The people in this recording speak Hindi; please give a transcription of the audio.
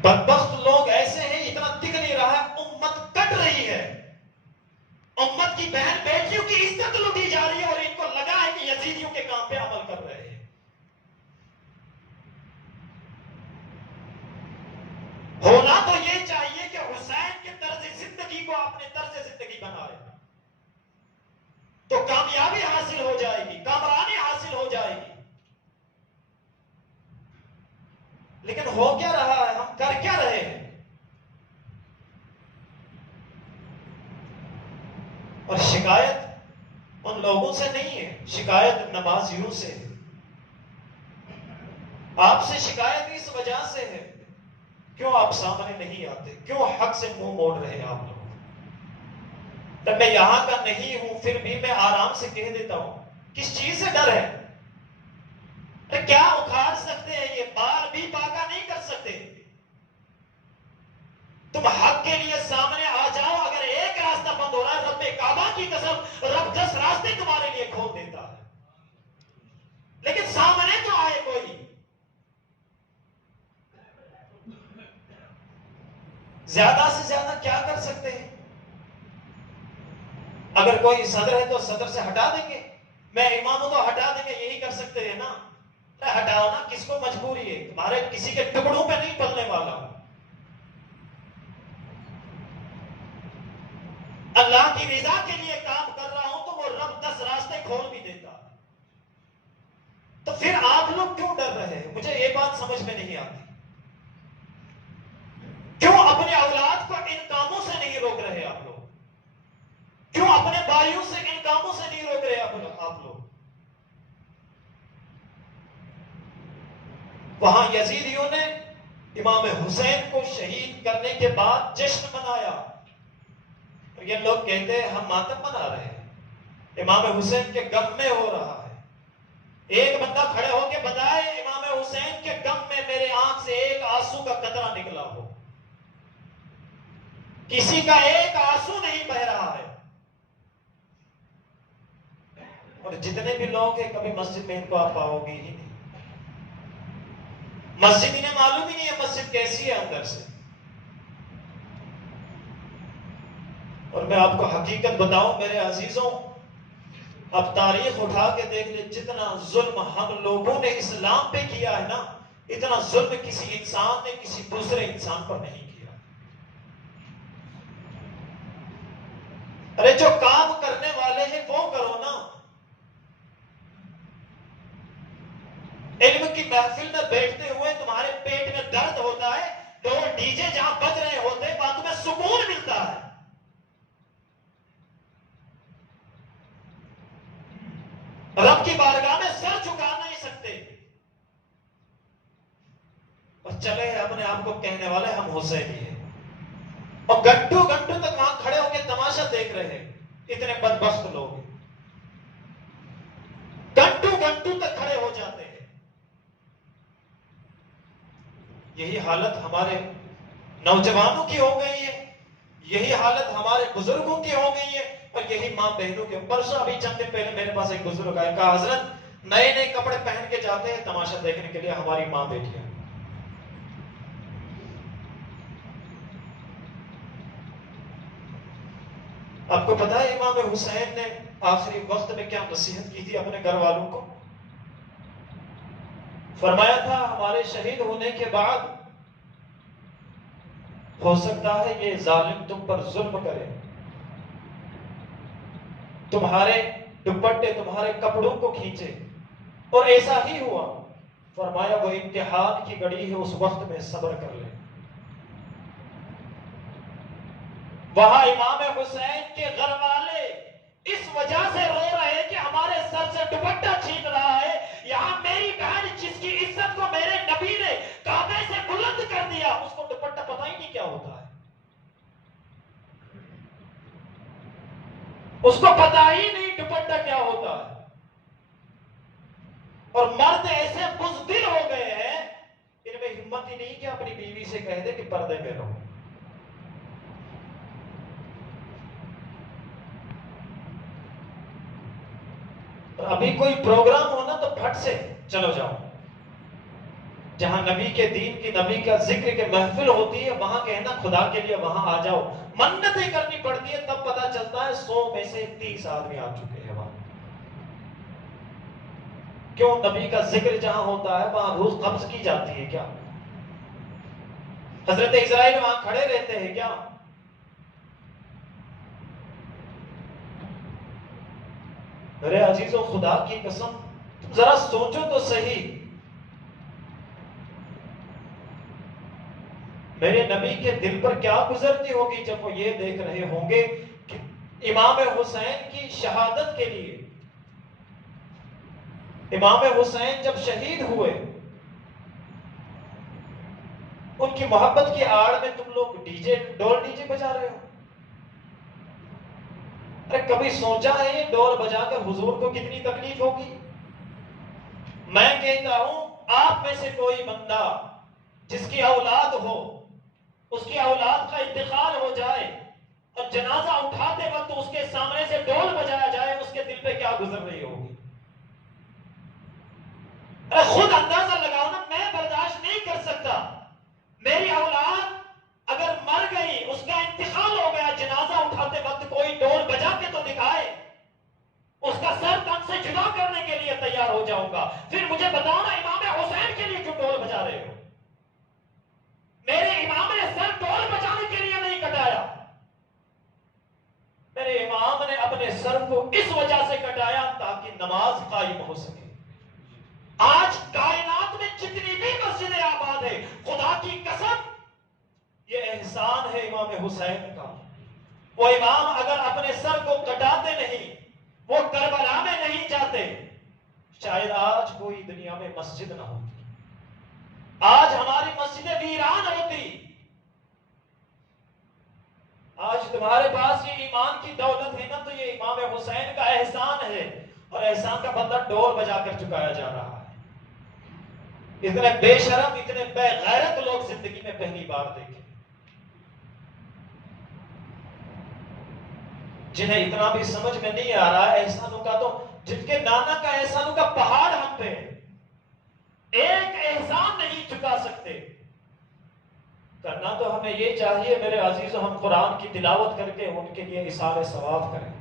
बदबख्त लोग ऐसे हैं, इतना दिख नहीं रहा है, उम्मत कट रही है, उम्मत की बहन बेटियों की इज्जत लूटी जा रही है और इनको लगा है कि यजीदियों के काम पे अमल कर रहे हैं। होना तो ये चाहिए कि हुसैन के तर्ज जिंदगी को अपने तर्ज जिंदगी बनाए, तो कामयाबी हासिल हो जाएगी, कामरानी हासिल हो जाएगी। लेकिन हो क्या रहा है, हम कर क्या रहे हैं? और शिकायत उन लोगों से नहीं है, शिकायत नमाजियों से है। आपसे शिकायत इस वजह से है, क्यों आप सामने नहीं आते, क्यों हक से मुंह मोड़ रहे हैं आप लोग? तब मैं यहां का नहीं हूं, फिर भी मैं आराम से कह देता हूं, किस चीज से डर है? क्या उखाड़ सकते हैं? ये बाल भी बाका नहीं कर सकते। तुम हक के लिए सामने आ जाओ, अगर एक रास्ता बंद हो रहा है, रब्बे काबा की कसम, रब 10 रास्ते तुम्हारे लिए खोल देता है, लेकिन सामने तो आए कोई। ज्यादा से ज्यादा क्या कर सकते हैं? अगर कोई सदर है तो सदर से हटा देंगे, मैं इमाम हूं तो हटा देंगे, यही कर सकते हैं ना? हटाओ ना, किसको मजबूरी है? तुम्हारे किसी के टुकड़ों पे नहीं पलने वाला। अल्लाह की रिजा के लिए काम कर रहा हूं तो वो रब 10 रास्ते खोल भी देता। तो फिर आप लोग क्यों डर रहे हैं? मुझे ये बात समझ में नहीं आती। क्यों अपने औलाद को इन कामों से नहीं रोक रहे आप लोग? क्यों अपने भाइयों से इन कामों से नहीं रोक रहे आप लोग? वहां यजीदियों ने इमाम हुसैन को शहीद करने के बाद जश्न मनाया, तो ये लोग कहते हैं हम मातम मना रहे हैं, इमाम हुसैन के गम में हो रहा है। एक बंदा खड़े होकर बताए, इमाम हुसैन के गम में मेरे आंख से एक आंसू का कतरा निकला हो। किसी का एक आंसू नहीं बह रहा है। और जितने भी लोग हैं, कभी मस्जिद में इनको आप पाओगे ही नहीं। मस्जिद इन्हें मालूम ही नहीं है मस्जिद कैसी है अंदर से। और मैं आपको हकीकत बताऊं मेरे अजीजों, अब तारीख उठा के देख ले, जितना जुल्म हम लोगों ने इस्लाम पे किया है ना, इतना जुल्म किसी इंसान ने किसी दूसरे इंसान पर नहीं किया। अरे जो काम करने वाले हैं वो करो ना। इल्म की महफिल में बैठते हुए तुम्हारे पेट में दर्द होता है, तो डीजे जहां बज रहे होते हैं वहां तुम्हें सुकून मिलता है। रब की बारगाह में सर झुका नहीं सकते। और चले अपने आप को कहने वाले हम हुसैनी हैं, और घंटों घंटों तक वहां खड़े होकर तमाशा देख रहे हैं। इतने बदबख्त लोग घंटों घंटों तक खड़े हो जाते हैं। यही हालत हमारे नौजवानों की हो गई है, यही हालत हमारे बुजुर्गों की हो गई है, और यही मां बहनों के। परसों अभी चंद दिन पहले मेरे पास एक बुजुर्ग आया, कहा हजरत नए नए कपड़े पहन के जाते हैं तमाशा देखने के लिए हमारी मां बेटियां। आपको पता है इमाम हुसैन ने आखिरी वक्त में क्या नसीहत की थी अपने घर वालों को? फरमाया था हमारे शहीद होने के बाद हो सकता है ये जालिम तुम पर जुल्म करे, तुम्हारे दुपट्टे तुम्हारे कपड़ों को खींचे, और ऐसा ही हुआ। फरमाया वो इम्तिहान की घड़ी है, उस वक्त में सब्र कर ले। वहां इमाम हुसैन के घर वाले इस वजह से रो रहे हैं कि हमारे सर से दुपट्टा छीन रहा है। यहां मेरी बहन जिसकी इज्जत को मेरे नबी ने काबे से बुलंद कर दिया, उसको दुपट्टा पता ही नहीं क्या होता है, उसको पता ही नहीं दुपट्टा क्या होता है। और मर्द ऐसे बुज़दिल हो गए हैं, इनमें हिम्मत ही नहीं कि अपनी बीवी से कह दे कि पर्दे में रहो। अभी कोई प्रोग्राम हो ना तो फट से चलो जाओ, जहां नबी के दीन की, नबी का जिक्र के महफिल होती है, वहां कहना खुदा के लिए वहां आ जाओ, मन्नतें करनी पड़ती है, तब पता चलता है 100 में से 30 आदमी आ चुके हैं वहां। क्यों? नबी का जिक्र जहां होता है वहां रूह कब्ज की जाती है क्या? हजरत इस्राइल वहां खड़े रहते हैं क्या? मेरे अजीजों, खुदा की कसम, तुम जरा सोचो तो सही, मेरे नबी के दिल पर क्या गुजरती होगी जब वो ये देख रहे होंगे कि इमाम हुसैन की शहादत के लिए, इमाम हुसैन जब शहीद हुए, उनकी मोहब्बत की आड़ में तुम लोग डीजे, डोल डीजे बजा रहे हो। अरे कभी सोचा है ये डोल बजाकर हुजूर को कितनी तकलीफ होगी? मैं कहता हूं, आप में से कोई बंदा जिसकी औलाद हो, उसकी औलाद का इंतकाल हो जाए और जनाजा उठाते वक्त उसके सामने से डोल बजाया जाए, उसके दिल पे क्या गुजर रही होगी? अरे खुद अंदाजा लगाओ ना। मैं बर्दाश्त नहीं कर सकता, मेरी औलाद अगर मर गई, उसका इंतकाल हो गया, जनाजा उठाते वक्त कोई डोल बजा के तो दिखाए, उसका सर तन से जुदा करने के लिए तैयार हो जाऊंगा। फिर मुझे बताओ ना, इमाम हुसैन के लिए क्यों डोल बजा रहे हो? मेरे इमाम ने सर डोल बजाने के लिए नहीं कटाया, मेरे इमाम ने अपने सर को इस वजह से कटाया ताकि नमाज कायम हो सके। आज कायनात में जितनी भी मस्जिदें आबाद है, खुदा की कसम, ये एहसान है इमाम हुसैन का। वो इमाम अगर अपने सर को कटाते नहीं, वो करबला में नहीं जाते, शायद आज कोई दुनिया में मस्जिद ना होती, आज हमारी मस्जिदें वीरान होती। आज तुम्हारे पास ये ईमान की दौलत है ना, तो ये इमाम हुसैन का एहसान है, और एहसान का बदला डोल बजाकर चुकाया जा रहा है। इतने बेशरम, इतने बेगैरत लोग जिंदगी में पहली बार देखे, जिन्हें इतना भी समझ में नहीं आ रहा है एहसानों का, तो जिनके नाना का एहसानों का पहाड़ हम पे, एक एहसान नहीं चुका सकते। करना तो हमें ये चाहिए मेरे अजीजों, हम कुरान की तिलावत करके उनके लिए इसारे सवाब करें।